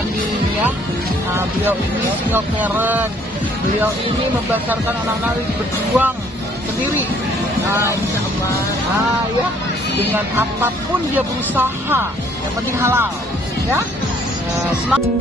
Andi ya. Nah, beliau ini single parent, beliau ini membesarkan anak-anak berjuang sendiri. Nah, insya Allah, ya, dengan apapun dia berusaha, yang penting halal, ya. Semangat.